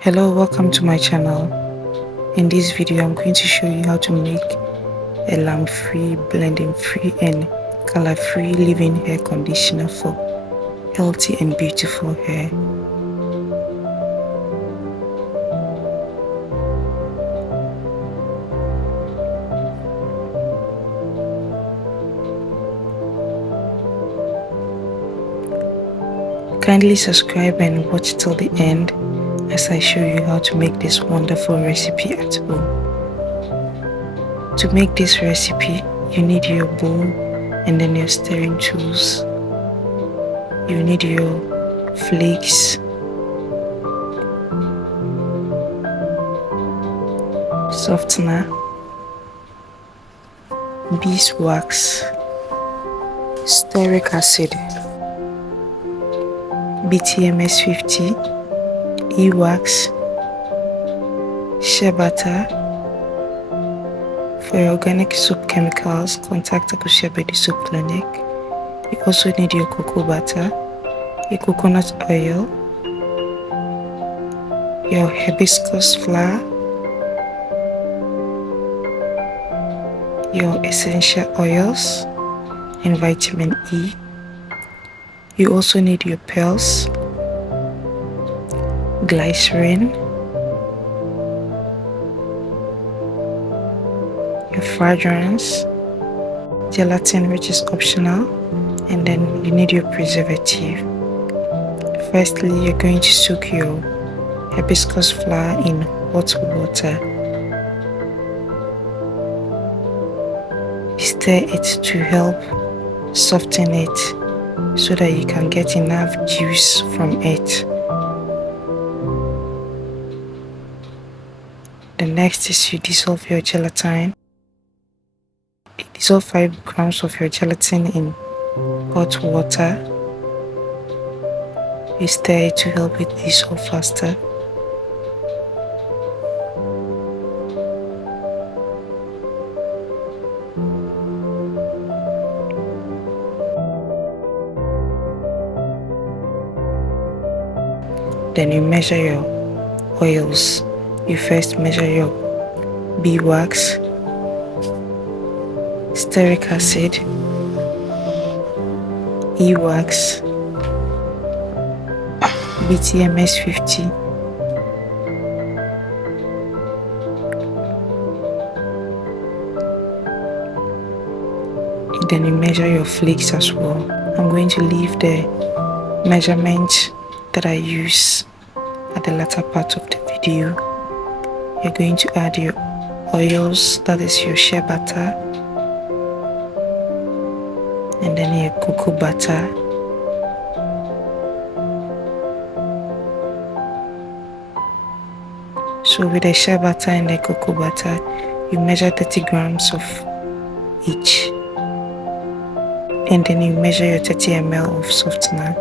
Hello, welcome to my channel. In this video I'm going to show you how to make a lamp free, blending free and color free leave-in hair conditioner for healthy and beautiful hair. Kindly subscribe and watch till the end as I show you how to make this wonderful recipe at home. To make this recipe, you need your bowl and then your stirring tools. You need your flakes, softener, beeswax, stearic acid, BTMS 50, wax, shea butter. For your organic soap chemicals, contact Shea Soap Clinic. You also need your cocoa butter, your coconut oil, your hibiscus flower, your essential oils, and vitamin E. You also need your pearls, glycerin, your fragrance, gelatin, which is optional, and then you need your preservative. Firstly, you're going to soak your hibiscus flower in hot water. Stir it to help soften it so that you can get enough juice from it. The next is you dissolve your gelatin. Dissolve 5 grams of your gelatin in hot water. You stir it to help it dissolve faster. Then you measure your oils. You first measure your beeswax, stearic acid, wax, BTMS 50, then you measure your flakes as well. I'm going to leave the measurement that I use at the latter part of the video. You're going to add your oils, that is your shea butter, and then your cocoa butter, so with the shea butter and the cocoa butter you measure 30 grams of each, and then you measure your 30 ml of softener.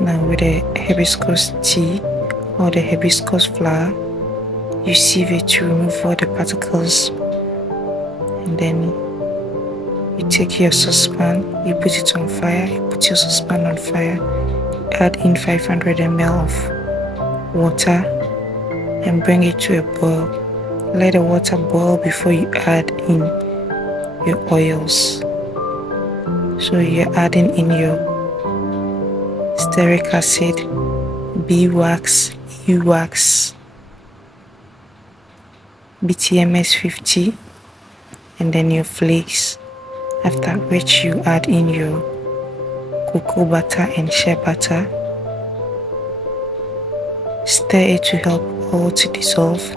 Now with the hibiscus tea or the hibiscus flower, you sieve it to remove all the particles, and then you take your saucepan, you put it on fire, you put your saucepan on fire, you add in 500 ml of water and bring it to a boil. Let the water boil before you add in your oils. So you're adding in your stearic acid, beeswax, wax, BTMS 50, and then your flakes, after which you add in your cocoa butter and shea butter. Stir it to help all to dissolve.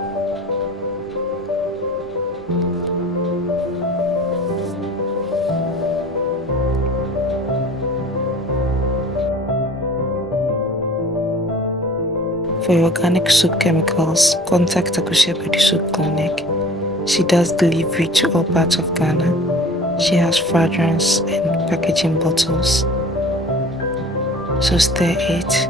For your organic soap chemicals, contact Shea Soap Clinic. She does delivery to all parts of Ghana. She has fragrance and packaging bottles. So stir it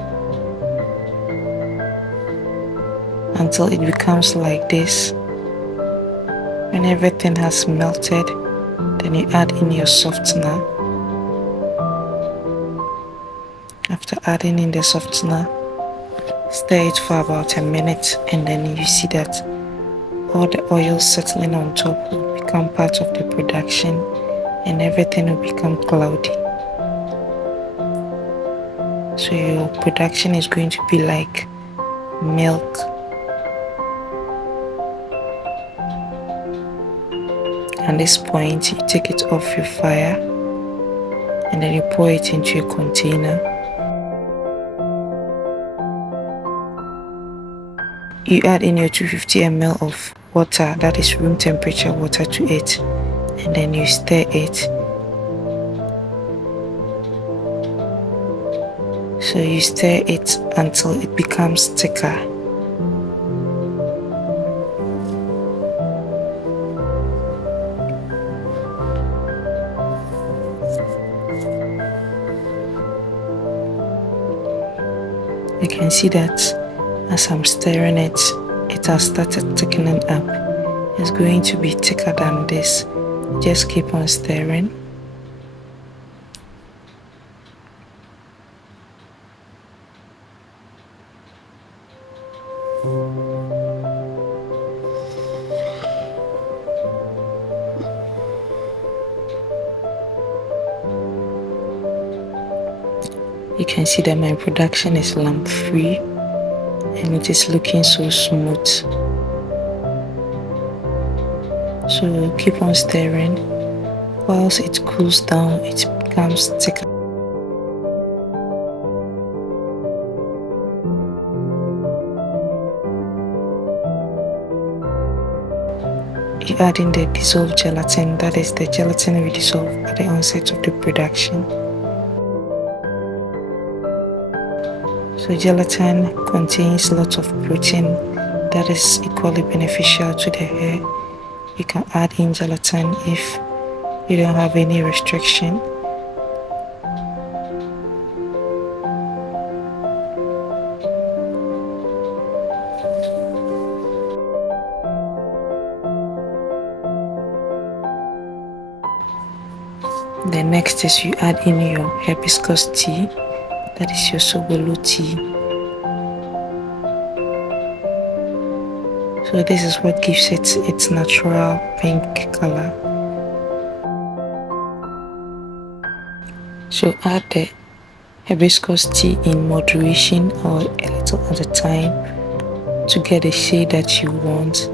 until it becomes like this. When everything has melted, then you add in your softener. After adding in the softener, stir it for about a minute, and then you see that all the oil settling on top will become part of the production and everything will become cloudy. So your production is going to be like milk. At this point, you take it off your fire and then you pour it into a container. You add in your 250 ml of water, that is room temperature water, to it, and then you stir it. So you stir it until it becomes thicker. You can see that as I'm stirring it, it has started thickening up. It's going to be thicker than this. Just keep on stirring. You can see that my production is lump free and it is looking so smooth. So keep on stirring. Whilst it cools down, it becomes thicker. You add in the dissolved gelatin, that is the gelatin we dissolve at the onset of the production. So gelatin contains lots of protein that is equally beneficial to the hair. You can add in gelatin if you don't have any restriction. The next is you add in your hibiscus tea, that is your sobolo tea. So this is what gives it its natural pink color. So add the hibiscus tea in moderation or a little at a time to get the shade that you want.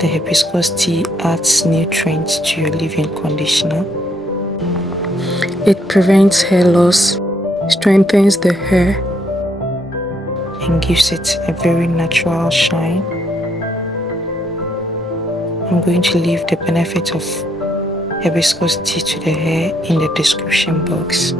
The hibiscus tea adds nutrients to your leave-in conditioner. It prevents hair loss, strengthens the hair, and gives it a very natural shine. I'm going to leave the benefit of hibiscus tea to the hair in the description box.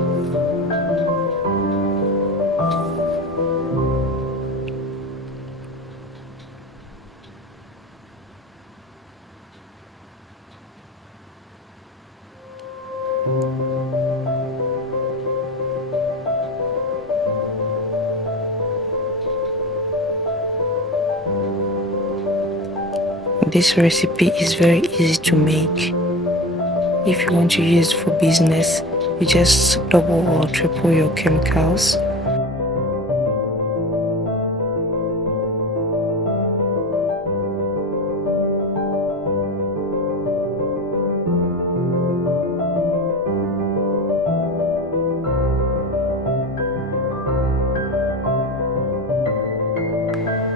This recipe is very easy to make. If you want to use it for business, you just double or triple your chemicals.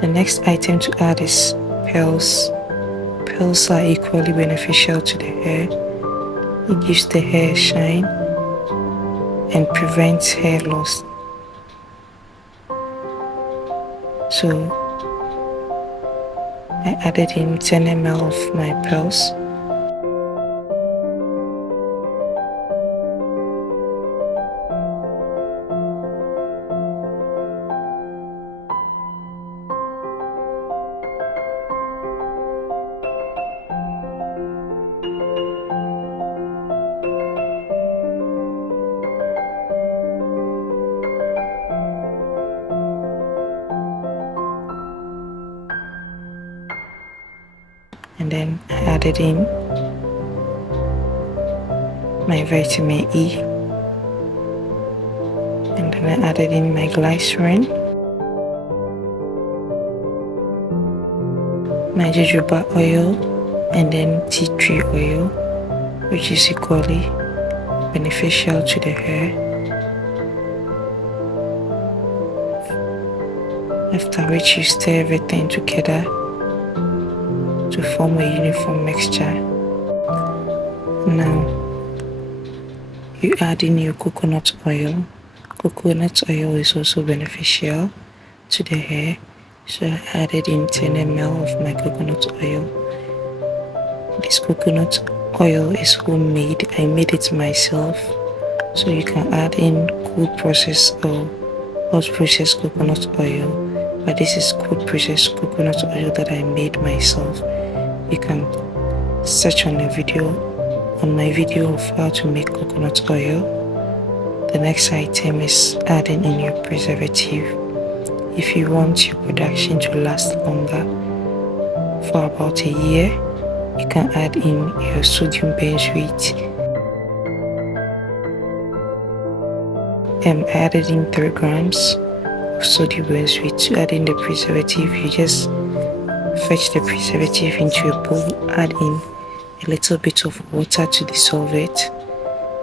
The next item to add is pearls. Pearls are equally beneficial to the hair. It gives the hair shine and prevents hair loss. So I added in 10 ml of my pearls. And then I added in my vitamin E, and then I added in my glycerin, my jojoba oil, and then tea tree oil, which is equally beneficial to the hair. After which you stir everything together to form a uniform mixture. Now you add in your coconut oil. Coconut oil is also beneficial to the hair, so I added in 10 ml of my coconut oil. This coconut oil is homemade. I made it myself, so you can add in cold processed or hot processed coconut oil, but this is cold processed coconut oil that I made myself. You can search on my video of how to make coconut oil. The next item is adding in your preservative. If you want your production to last longer, for about a year, you can add in your sodium benzoate. I added in 3 grams of sodium benzoate. To add in the preservative, you just fetch the preservative into a bowl, add in a little bit of water to dissolve it,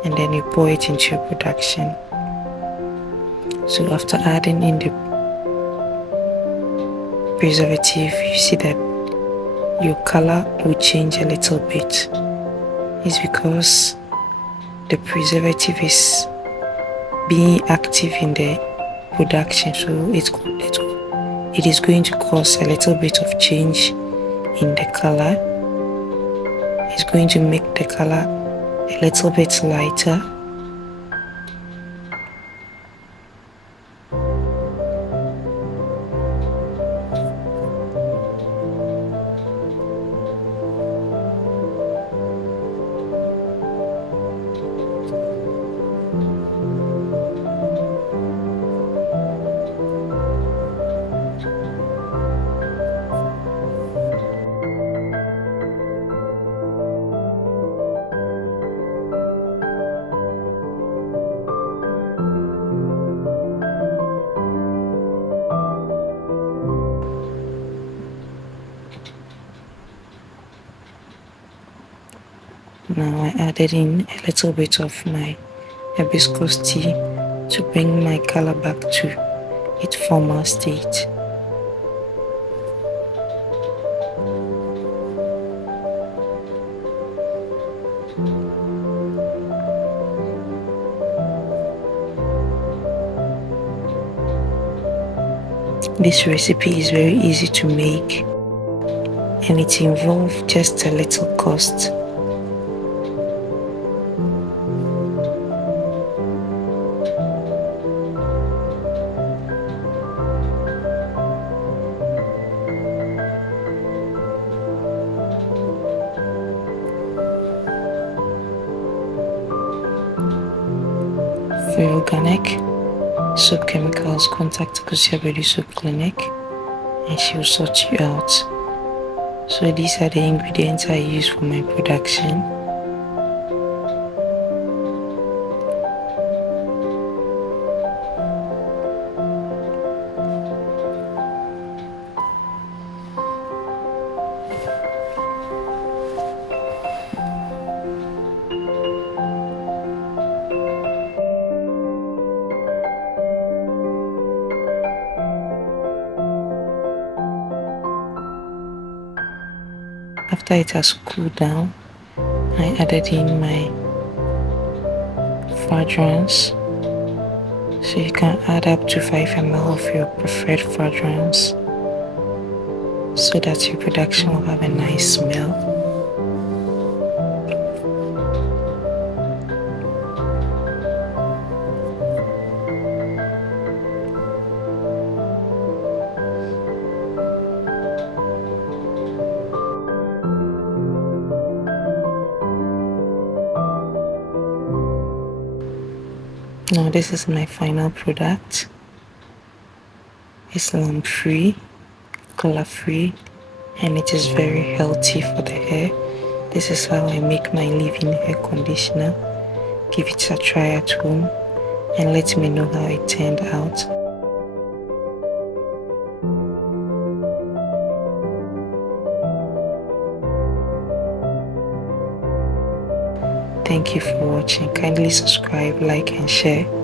and then you pour it into your production. So after adding in the preservative, you see that your color will change a little bit. It's because the preservative is being active in the production, so it is going to cause a little bit of change in the color. It's going to make the color a little bit lighter. Now I added in a little bit of my hibiscus tea to bring my color back to its former state. This recipe is very easy to make, and it involves just a little cost. For organic soap chemicals, contact Kusiabedi Soap Clinic and she will sort you out. So these are the ingredients I use for my production. After it has cooled down, I added in my fragrance. So you can add up to 5 ml of your preferred fragrance so that your production will have a nice smell. Now this is my final product. It's lamp free, color free, and it is very healthy for the hair. This is how I make my leave-in hair conditioner. Give it a try at home and let me know how it turned out. Thank you for watching. Kindly subscribe, like and share.